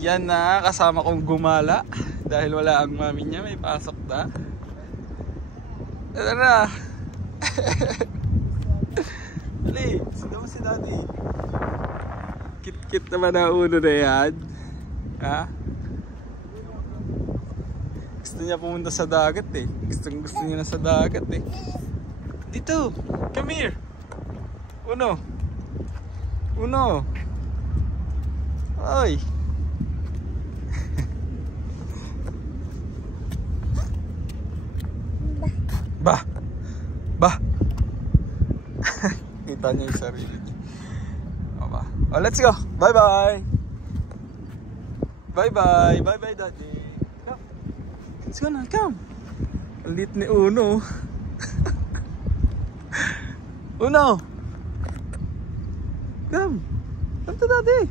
Yan na, kasama kong gumala. Dahil wala ang mami niya, may pasok na. Tara na. Dali, sigaw mo si daddy. Kit-kit naman ang ulo na yan. Ha? Gusto niya pumunta sa dagat eh. Gusto niya na sa dagat eh. Dito, come here. Uno. Oy. Bah. Kita niya yung sarili niya. Oh, let's go. Bye-bye. Bye-bye. Bye-bye, daddy. Come. Let's go na. Come. Ang lit ni Uno. Uno. Come. Come to daddy.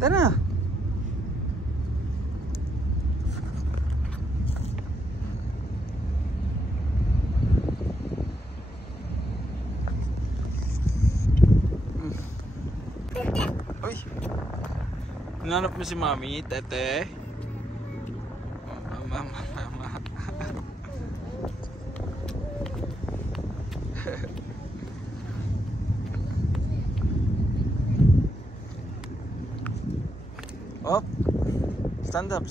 Tara. Uy. Nanap mo si mami, tete. Mama. Up. Stand up.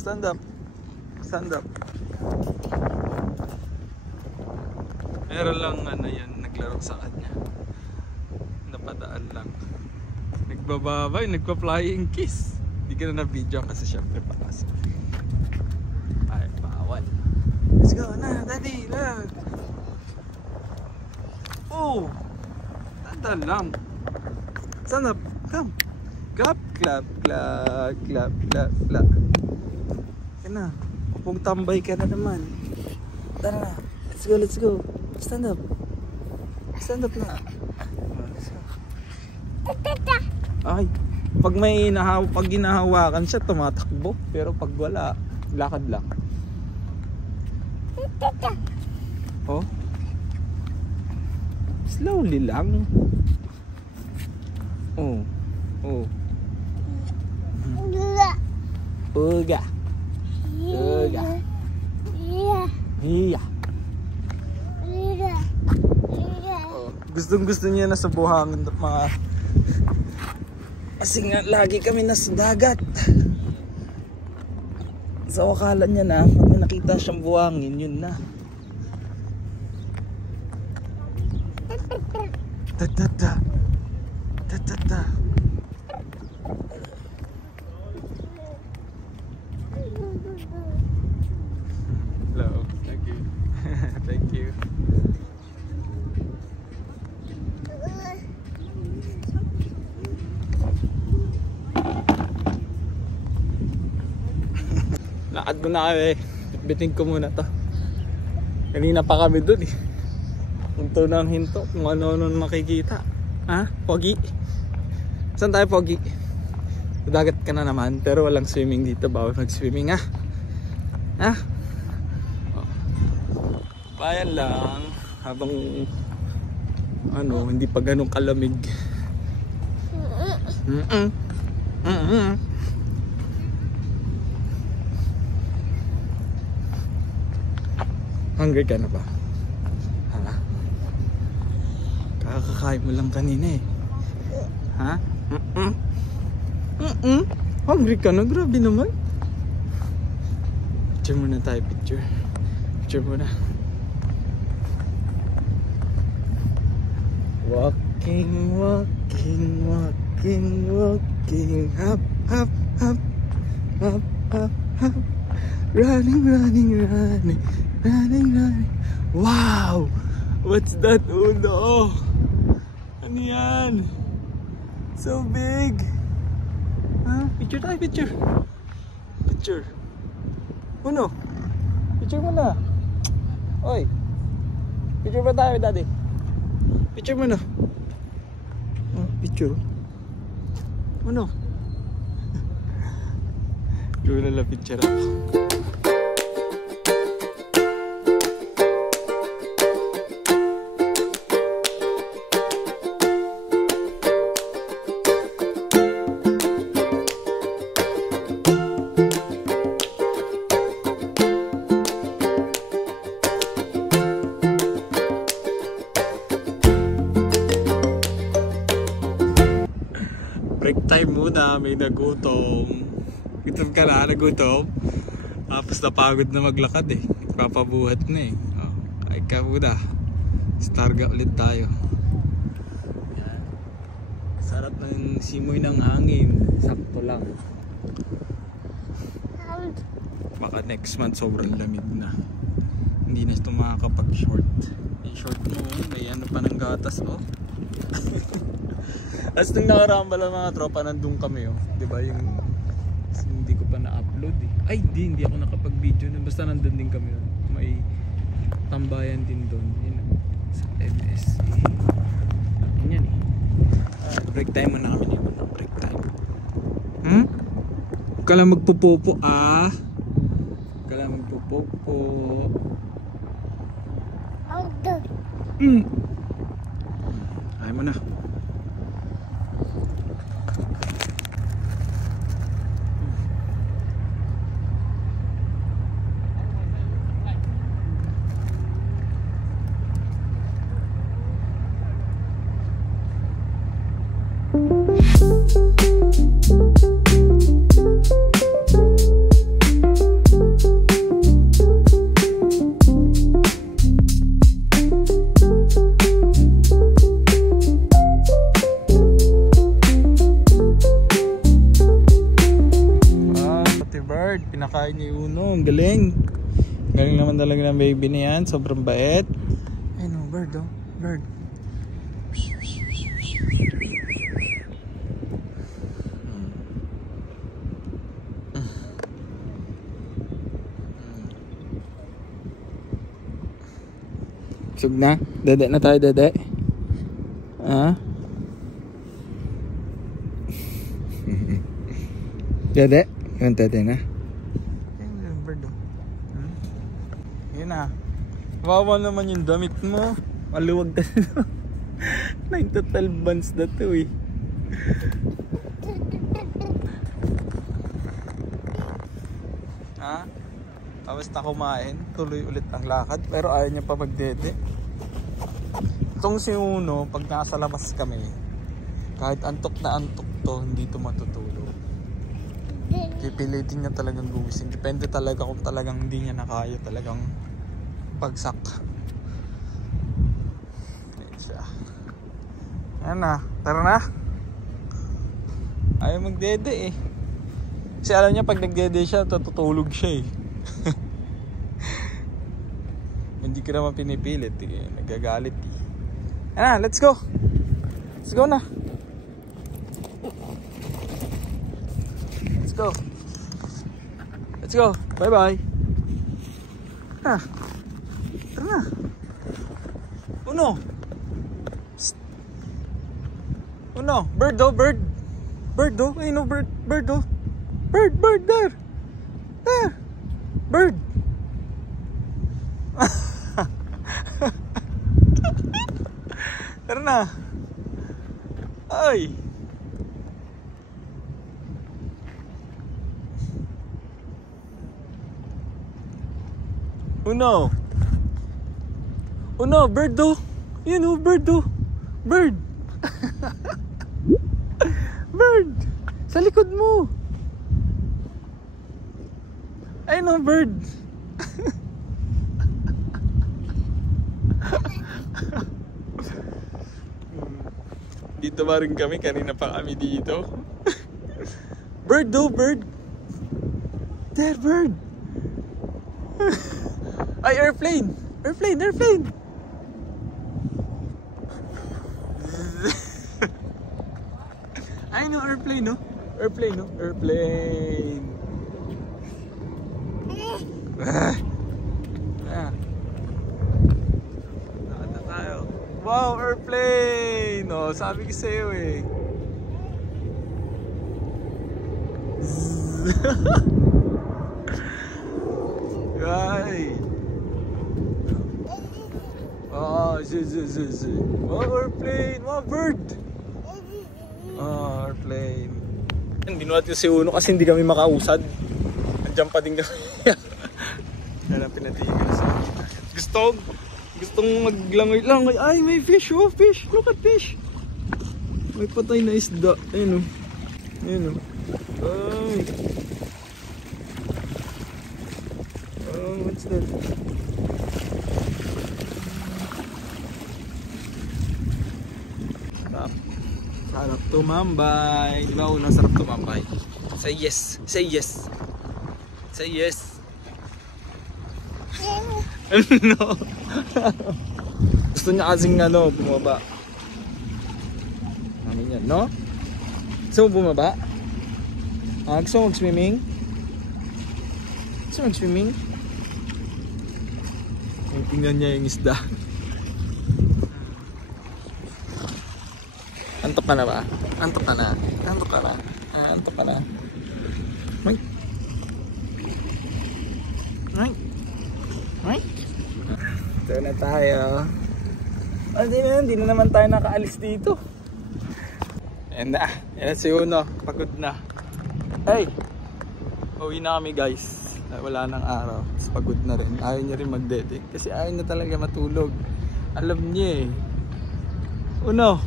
Meron lang yan, naglaro sa kanya. Napadaan lang. Nagbababay, nagpa-flying kiss. Hindi ka na na-video kasi syempre pakas. Ay, bawal. Let's go na, daddy, lang. Oh! Tanda lang. Stand up, come. Clap. Yan na. Upong tambay ka na naman. Tara na. Let's go. Stand up na. Ay, pag ginahawakan siya, tumatakbo. Pero pag wala, lakad lang. Oh. Slowly lang. Oh. Uga. Iya. Oh, gustong-gusto niya na sa buhangin mga. Kasi nga lagi kami nasa dagat. So akala niya na may nakita siyang buhangin, yun na. Ta. Hello, thank you. Thank you. Lakad ko na kami. Bitbitin ko muna to. Kanina pa kami dun eh. Hinto ng hinto kung ano-ano makikita. Ha? Pogi? Saan tayo, Pogi? Dagat ka na naman pero walang swimming dito. Bawal mag-swimming ha? Ha? Oh. Bayan lang habang hindi pa ganun kalamig. Hungry ka na ba? Ha? Kakakain mo lang kanina eh. Ha? Hungry ka na? Grabe naman. Picture muna tayo, picture. Picture muna. Walking. Hop. Running. Wow! What's that? Oh no! Ano yan? So big! Ha? Picture tayo, picture! Picture! Uno! Picture mo na! Oy! Picture ba tayo, daddy? Picture mo na! Picture! Uno! Gawin na lang picture ako. Break time muna, may nagutom. Gutom ka na, nagutom. Tapos napagod na maglakad eh. Papabuhat na eh. Oh, ay ka muna. Starga ulit tayo. Yan. Sarap ng simoy ng hangin. Sakto lang. Baka next month sobrang lamig na. Hindi na ito makakapag-short. Yung short mo, may ano pa ng gatas oh. Tapos nung nakaraan pala mga tropa, nandun kami oh. Diba yung hindi ko pa na-upload eh. Ay hindi ako nakapag-video na. Basta nandun din kami oh. May tambayan din doon. Yun oh. Sa MSC. Yan eh. Break time muna kami dito na break time. Huwag ka lang magpupopo ah. Huwag ka lang magpupopo. Ayaw mo na. Pinakain ni Uno, ang galing. Galing naman talaga ng baby na yan, sobrang bait. Ayun o, bird oh, bird. Sug na? Dede na tayo, dede? Ha? Dede? Yun, dede na. Yun na. Wawa naman yung damit mo. Maluwag ka na. 9 to 12 months na to eh. Ha? Tapos na kumain. Tuloy ulit ang lakad. Pero ayaw niya pa magdede. Itong si Uno, pag nasa labas kami, kahit antok na antok to, hindi to matutulog. Pipilitin niya talagang gumising. Depende talaga kung talagang hindi niya nakaya talagang bagsak. Ayan siya. Ayan na. Tara na. Ayaw magdede eh. Kasi alam niya pag nagdede siya, tutulog siya eh. Hindi ko naman pinipilit eh. Nagagalit eh. Ayan na, let's go. Let's go na. Let's go. Let's go. Bye-bye. Ah. Tara na. Uno. Psst. Uno. Bird oh, bird. Bird oh. Ayun oh, bird. Bird oh. Bird, bird, there. There. Bird. Tara na. Ay. Uno. Uno, bird do. Yun oh, bird do. Bird. Bird. Sa likod mo. Ayun oh, bird. Dito ba rin kami? Kanina pa kami dito. Bird do, bird. There, bird. Ay, airplane! Airplane! Airplane! Ay, no, airplane, no? Airplane, no? Airplane! Nakata tayo. Wow, airplane! Oh, sabi ko sa'yo eh. Ay! Oh, oh, airplane! Wow, bird! Oh, airplane. Binuhat ko si Uno kasi hindi kami makausad. Nandiyan pa din kami. Hanapin natin yung sa Gustong maglangoy-langoy. Ay, may fish! Oh, fish! Look at fish! May patay na isda. Ayun oh. Yun o. Ay. Oh, what's that? Sarap tumambay. Di ba unang sarap tumambay? Say yes. Say yes. Say yes. Ano? Gusto niya kasing ano, bumaba. Ano yan, no? Gusto mo bumaba? Gusto mo mag-swimming? Gusto mo mag-swimming? Tingnan niya yung isda. Antok ka na ba? Antok ka na? Antok ka na? Antok ka na? Ay! Ay! Ay! Ito na tayo. Hindi na naman tayo nakaalis dito. Ayan na. Ayan si Uno. Pagod na. Hey! Uwi na kami guys. Wala nang araw. Tapos pagod na rin. Ayaw niya rin magdedek. Kasi ayaw na talaga matulog. Alam niya eh. Uno!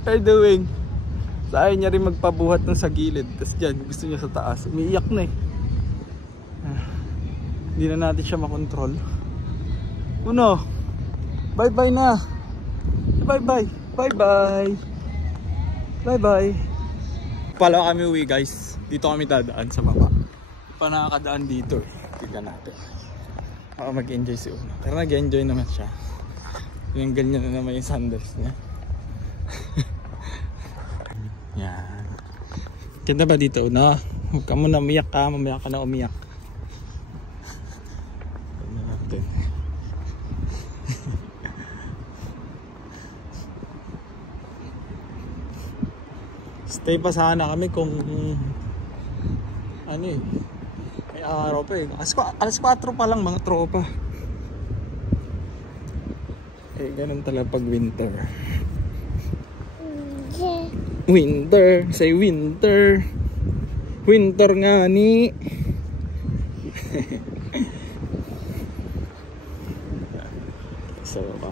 What are you doing? So, ayaw niya rin magpabuhat ng sa gilid. Tapos dyan, gusto niya sa taas. Umiiyak na eh. Hindi na natin siya makontrol. Uno! Bye-bye na! Bye-bye! Bye-bye! Bye-bye! Pala kami uwi guys. Dito kami dadaan sa baba. Pa nakakadaan dito eh. Tignan natin. Baka mag-enjoy si Uno. Pero nag-enjoy naman siya. Yung ganyan na naman yung sandals niya. Yan. Ganda ba dito Uno? Huwag ka muna umiyak ka. Mamaya ka na umiyak. Tignan natin. Stay pa sana kami kung ano eh, may araw pa eh. Alas 4 pa lang mga tropa. Eh ganun talaga pag winter. Winter, say winter. Winter nga ni. So ba?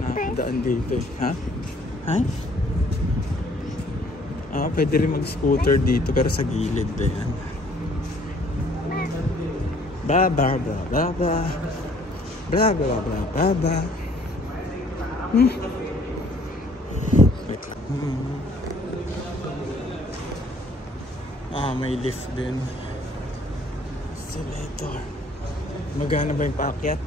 Nakadaan dito eh. Ha? Ha? Pwede rin mag-scooter dito pero sa gilid din yan. Ba ba ba ba ba. Bla bla bla bla bla. Wait lang. May lift din. Escalator. Magana ba yung paakyat?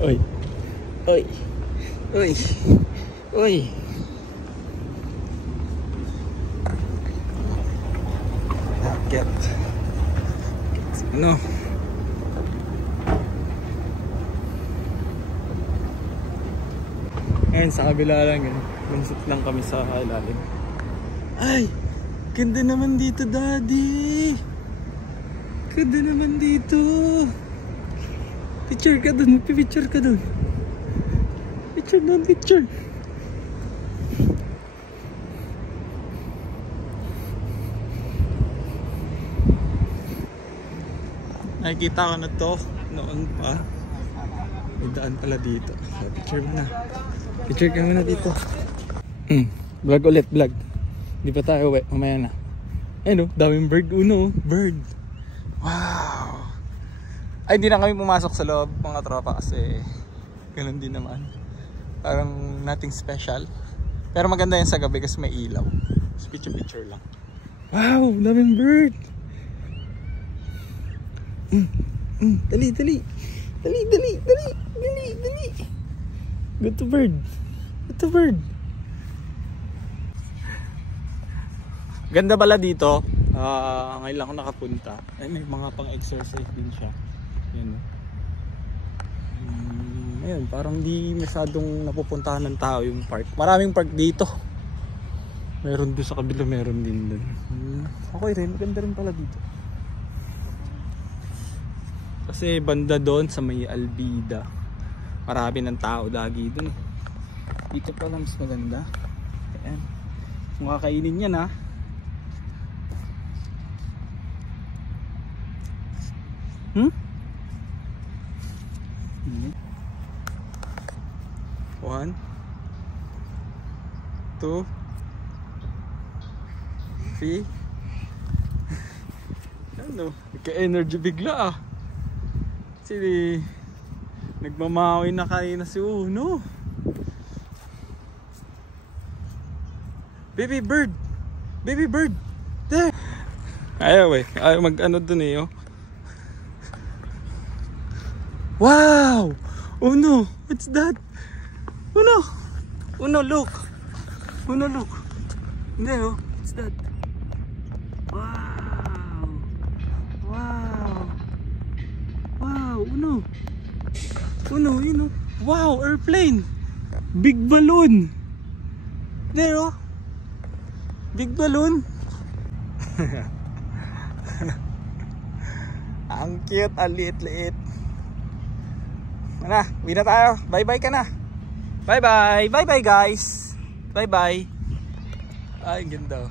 Oy. Oy. Oy. Oy. Paakyat. Ano? Ngayon sa kabila lang yun. Mansip lang kami sa ilalim. Ay! Ganda naman dito, Daddy! Ganda naman dito! Picture ka dun! Picture ka dun! Picture dun! Picture! Nakikita ko na to noon pa. May daan pala dito. So, picture mo na. Picture ka muna dito. Vlog ulit, vlog. Di pa tayo uwi. Mamaya na. Ayun o, daming bird. Uno, bird. Wow. Ay, di na kami pumasok sa loob mga tropa kasi ganun din naman. Parang nothing special. Pero maganda yan sa gabi kasi may ilaw. So, picture lang. Wow, daming bird. Dali, dali. Dali, dali, dali. Dali, dali. Good to bird. Good to bird. Ganda pala dito. Ngayon lang ako nakapunta. Ay, may mga pang-exercise din siya. Yan. Ayun, parang di masyadong napupuntahan ng tao yung park. Maraming park dito. Meron doon sa kabila, meron din doon. Okay rin, maganda rin pala dito. Kasi banda doon sa may Albida. Marami ng tao lagi doon. Dito pa lang mas maganda. Ayan. Kung kakainin yan ha. One, 2. See? Ano? Nagka-energy bigla ah. Kasi nagmamawi na kayo na si Uno. Baby bird! Baby bird! There! Ayaw eh. Ayaw mag-ano dun eh oh. Wow! Uno! What's that? Uno! Uno look! Uno look! Hindi oh. What's that? Wow! Wow! Wow! Uno! Uno! Yun oh! Wow! Airplane! Big balloon! There oh! Big balloon! Ang cute, ang liit-liit. Na, uwi na tayo. Bye-bye ka na. Bye-bye. Bye-bye guys. Bye-bye. Ay, ganda.